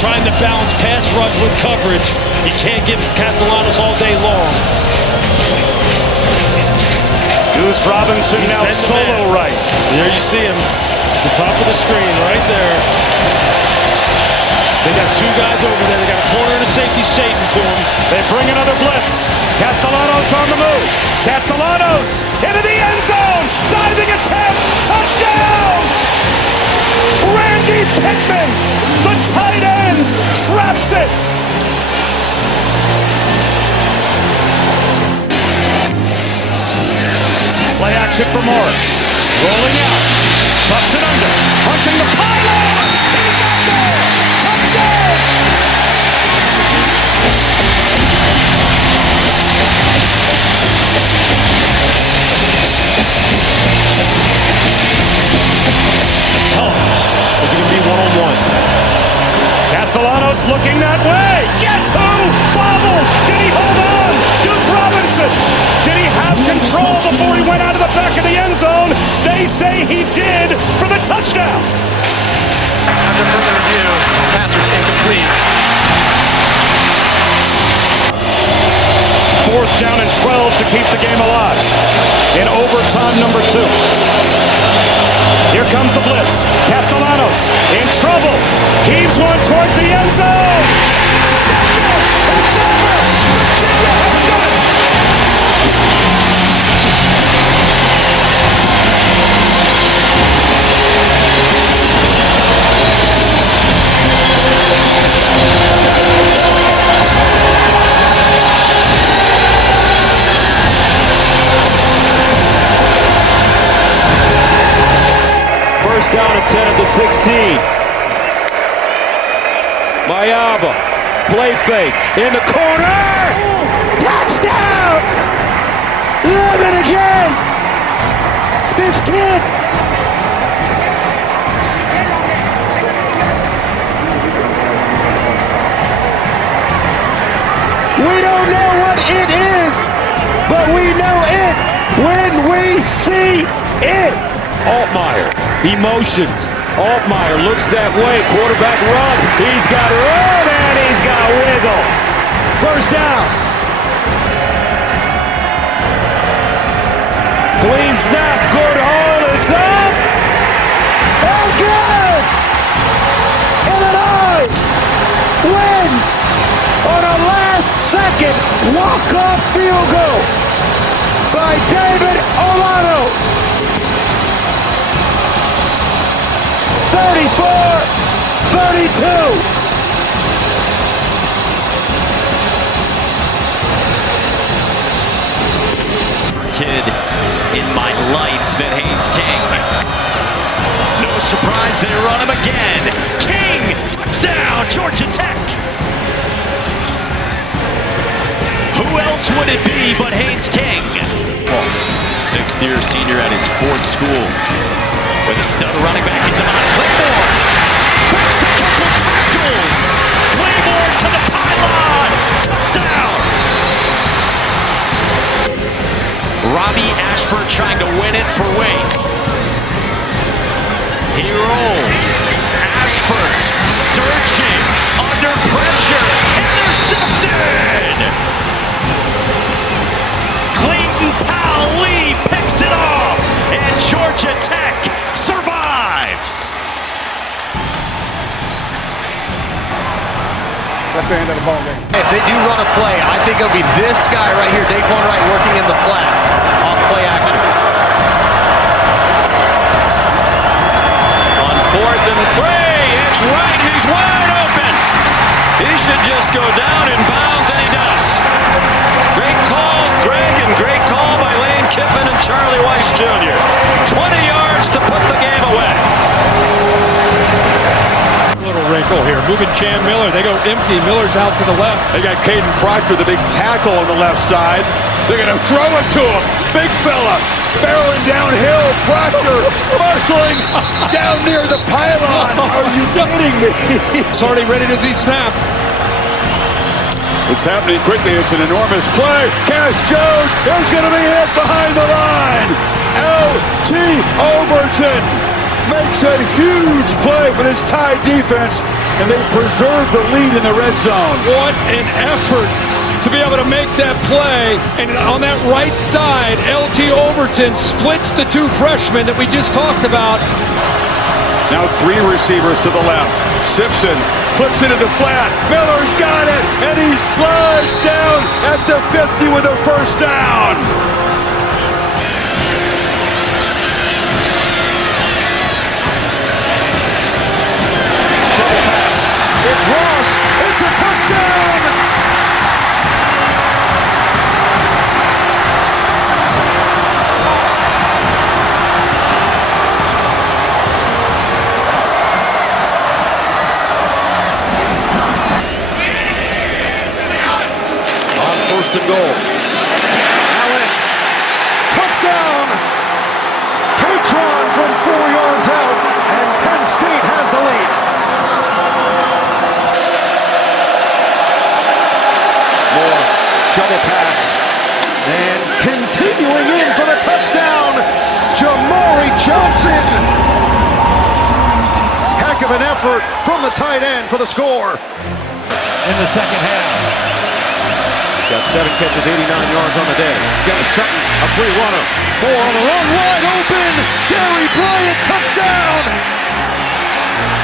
trying to balance pass rush with coverage. You can't give Castellanos all day long. Deuce Robinson now solo right. There you see him at the top of the screen right there. They got two guys over there. They got a corner and a safety shading to him. They bring another blitz. Castellanos on the move. Castellanos into the end zone. Diving attempt. Touchdown! Randy Pittman, the tight end, traps it. Play action for Morris. Rolling out. Tucks it under. Hunting the pylon. He got there. Touchdown! It's going to be one-on-one. Castellanos looking that way. Guess who? Bobbled. Did he hold on? Deuce Robinson. Did he have control before he went out of the back of the end zone? They say he did for the touchdown. After further review, pass was incomplete. 4th down and 12 to keep the game alive. In overtime number 2. Here comes the blitz. Castellanos in trouble. Heaves one towards the end zone. Second. It's over. Virginia has done it. First down and 10 at the 16. Mayava, play fake, in the corner! Touchdown! Live it again! This kid! We don't know what it is, but we know it when we see it! Altmaier, emotions. Altmaier looks that way. Quarterback run. He's got room and he's got wiggle. First down. Clean snap. Good hold. It's up. Oh, good. Illinois wins on a last-second walk-off field goal by David Olano. 34-32. Kid in my life than Haynes King. No surprise they run him again. King, touchdown, Georgia Tech. Who else would it be but Haynes King? 6th-year senior at his 4th school. With a stud running back in Devon Claymore. Breaks a couple tackles. Claymore to the pylon. Touchdown. Robbie Ashford trying to win it for Wake. He rolls. Ashford searching under pressure. Intercepted. Clayton Powell-Lee picks it off. And Georgia Tech survives. That's the end of the ball game. If they do run a play, I think it'll be this guy right here, Daquan Wright, working in the flat off play action. On 4th and 3, it's Wright. He's wide open. He should just go down in bounds, and he does. Great call, Greg, and great call by Lane Kiffin and Charlie Weiss Jr. 20 yards to put the game away. Little wrinkle here. Moving Cam Miller. They go empty. Miller's out to the left. They got Caden Proctor, the big tackle on the left side. They're going to throw it to him. Big fella. Barreling downhill. Proctor marshaling down near the pylon. Are you kidding me? It's already ready to be snapped. It's happening quickly. It's an enormous play. Cash Jones is going to be hit behind the line. L.T. Overton makes a huge play for this Tide defense. and they preserve the lead in the red zone. What an effort to be able to make that play. And on that right side, LT Overton splits the two freshmen that we just talked about. Now three receivers to the left. Simpson flips into the flat. Miller's got it, and he slides down at the 50 with a first down. Shovel pass. It's Ross. It's a touchdown. First and goal. Allen. Touchdown. Catron from 4 yards out, and Penn State has the lead. Moore. Shovel pass. And continuing in for the touchdown, Jamari Johnson. Heck of an effort from the tight end for the score. In the second half. Got 7 catches, 89 yards on the day. Dennis Sutton, a free runner. Moore on the run, wide open. Gary Bryant, touchdown.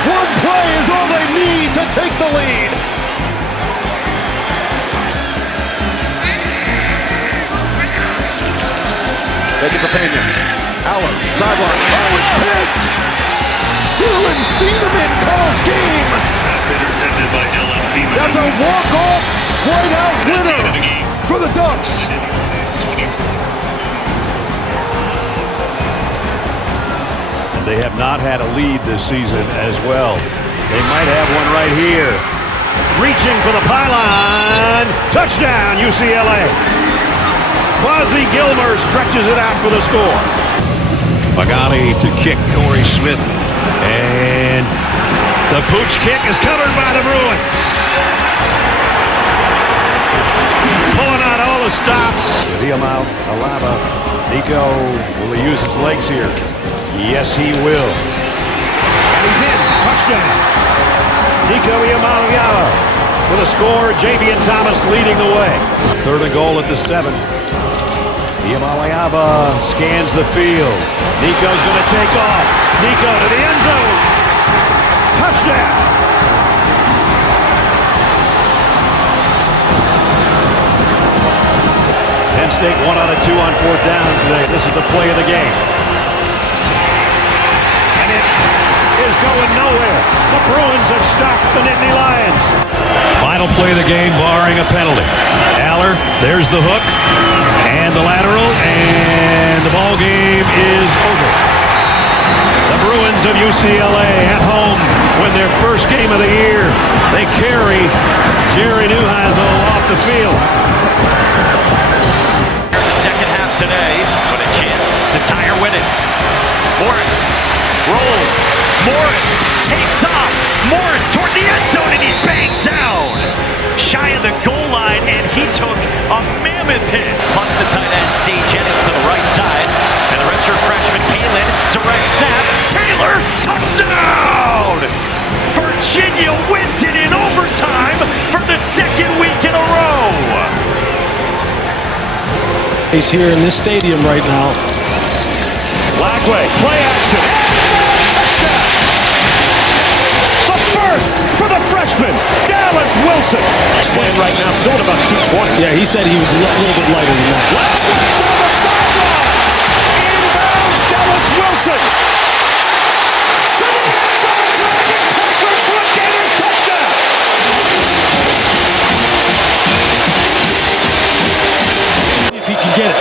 One play is all they need to take the lead. Take it to Pena. Aller, sideline. Oh, it's picked. Dylan Thieneman calls game. That's a walk-off whiteout winner for the Ducks. They have not had a lead this season as well. They might have one right here. Reaching for the pylon. Touchdown, UCLA. Quasi Gilmer stretches it out for the score. Pagani to kick Corey Smith. And the pooch kick is covered by the Bruins. Pulling out all the stops. With him out, Alaba. Nico, will he use his legs here? Yes, he will. And he's in. Touchdown. Nico Iamaleava with a score. Javian Thomas leading the way. Third and goal at the 7. Iamaleava scans the field. Nico's going to take off. Nico to the end zone. Touchdown. Penn State 1 out of 2 on 4th down today. This is the play of the game. And it is going nowhere. The Bruins have stopped the Nittany Lions. Final play of the game, barring a penalty. Aller, there's the hook, and the lateral, and the ball game is over. The Bruins of UCLA at home win their first game of the year. They carry Jerry Neuheisel off the field. Second half today, but a chance to tie or win it. Morris rolls. Morris takes off. Morris toward the end zone, and he's banged down. Shy of the goal line, and he took a mammoth hit. Plus the tight end, C. Jennings to the right side. And the redshirt freshman, Kalen, direct snap. Taylor, touchdown! Virginia wins it in overtime for the second week in a row. He's here in this stadium right now. Lackway, play action. Touchdown! The first for the freshman, Dallas Wilson. He's playing right now, still at about 220. Yeah, he said he was a little bit lighter than that. Lackway down the sideline. Inbounds Dallas Wilson. To the end zone, dragging tacklers for a Gators touchdown. If he can get it.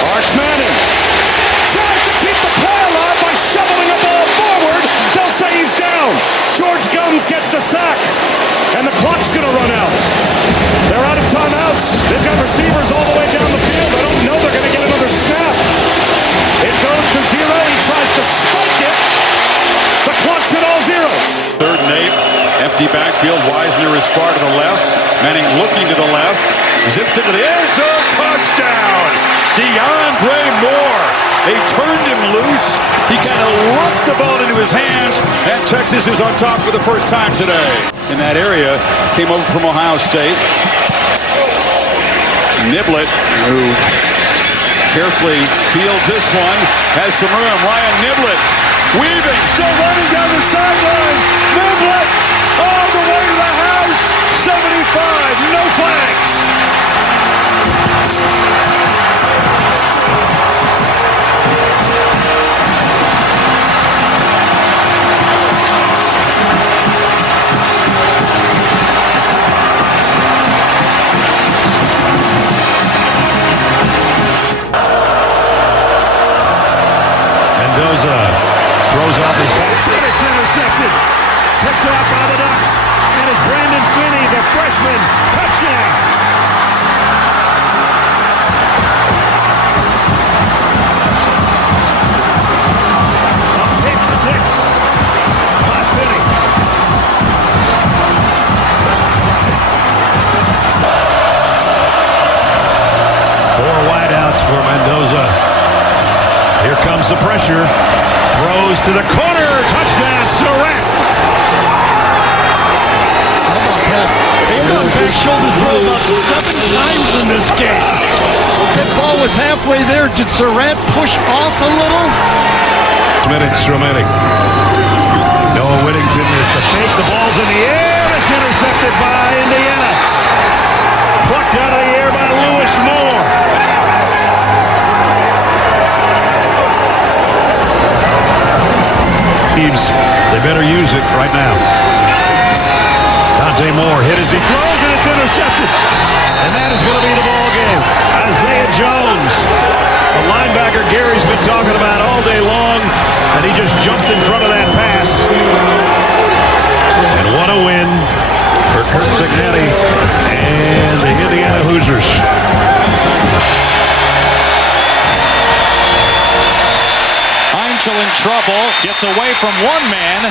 Arch Manning tries to keep the play alive by shoveling a ball forward. They'll say he's down. George Gums gets the sack, and the clock's going to run out. They're out of timeouts. They've got receivers all the way down the field. I don't know they're going to get another snap. It goes to 0. He tries to spike it. The clock's at all zeros. 3rd and 8. Empty backfield. Wisner is far to the left. Manning looking to the left. Zips into the end zone. Touchdown. DeAndre Moore They turned him loose. He kind of looked the ball into his hands, and Texas is on top for the first time today. In that area, came over from Ohio State. Niblett, who carefully fields this one, has some room. Ryan Niblett weaving, still running down the sideline. Niblett all the way to the house. 75, no flags. Mendoza throws off his back foot. It's intercepted. Picked up by the Ducks. And it's Brandon Finney, the freshman. Touchdown. A pick six by Finney. Four wideouts for Mendoza. Here comes the pressure. Throws to the corner. Touchdown, Surratt. How about that? They've got back shoulder throw about 7 times in this game. That ball was halfway there. Did Surratt push off a little? Strometic. Noah Whittington is the fake. The ball's in the air. It's intercepted by Indiana. Plucked out of the air by Lewis Moore. They better use it right now. Dante Moore hit as he throws, and it's intercepted. And that is going to be the ball game. Isaiah Jones, the linebacker Gary's been talking about all day long, and he just jumped in front of that pass. And what a win for Curt Cignetti and the Indiana Hoosiers. In trouble, gets away from one man,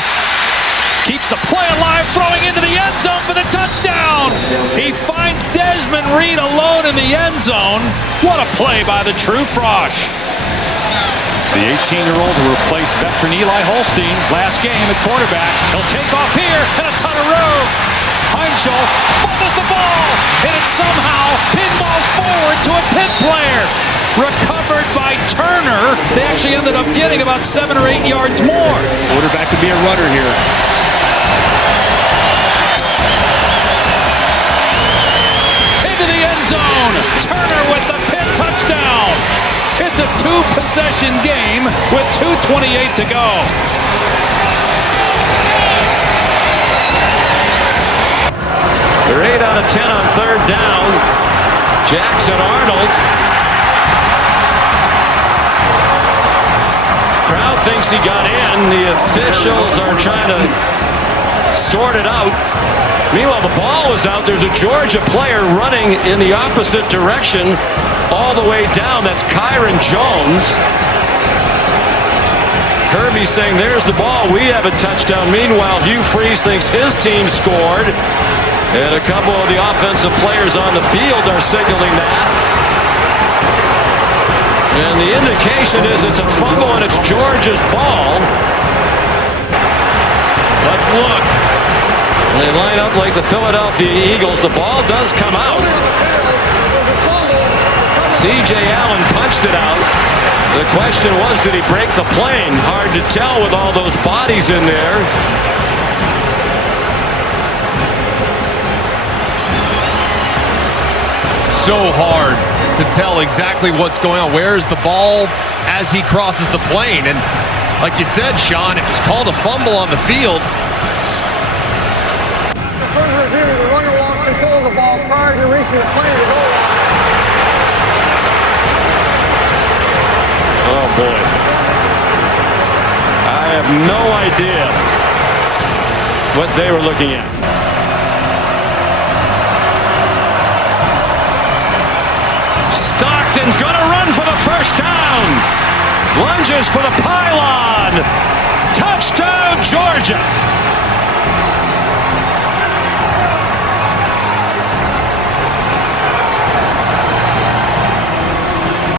keeps the play alive, throwing into the end zone for the touchdown. He finds Desmond Reed alone in the end zone. What a play by the true Frosh. The 18-year-old who replaced veteran Eli Holstein last game at quarterback. He'll take off here and a ton of room. Heinzel fumbles the ball, and it somehow pinballs forward to a Pitt player. Recovered by Turner. They actually ended up getting about 7 or 8 yards more. Quarterback could be a runner here. Into the end zone. Turner with the Pitt touchdown. It's a 2-possession game with 2:28 to go. They're 8 out of 10 on 3rd down. Jackson Arnold. Crowd thinks he got in. The officials are trying to sort it out. Meanwhile, the ball is out. There's a Georgia player running in the opposite direction all the way down. That's Kyron Jones. Kirby saying, there's the ball. We have a touchdown. Meanwhile, Hugh Freeze thinks his team scored. And a couple of the offensive players on the field are signaling that. And the indication is it's a fumble and it's Georgia's ball. Let's look. They line up like the Philadelphia Eagles. The ball does come out. C.J. Allen punched it out. The question was, did he break the plane? Hard to tell with all those bodies in there. So hard to tell exactly what's going on. Where is the ball as he crosses the plane? And like you said, Sean, it was called a fumble on the field. The first review, the runner lost control of the ball prior to reaching the plane to goal. Oh boy. I have no idea what they were looking at. Stockton's gonna run for the first down. Lunges for the pylon. Touchdown, Georgia.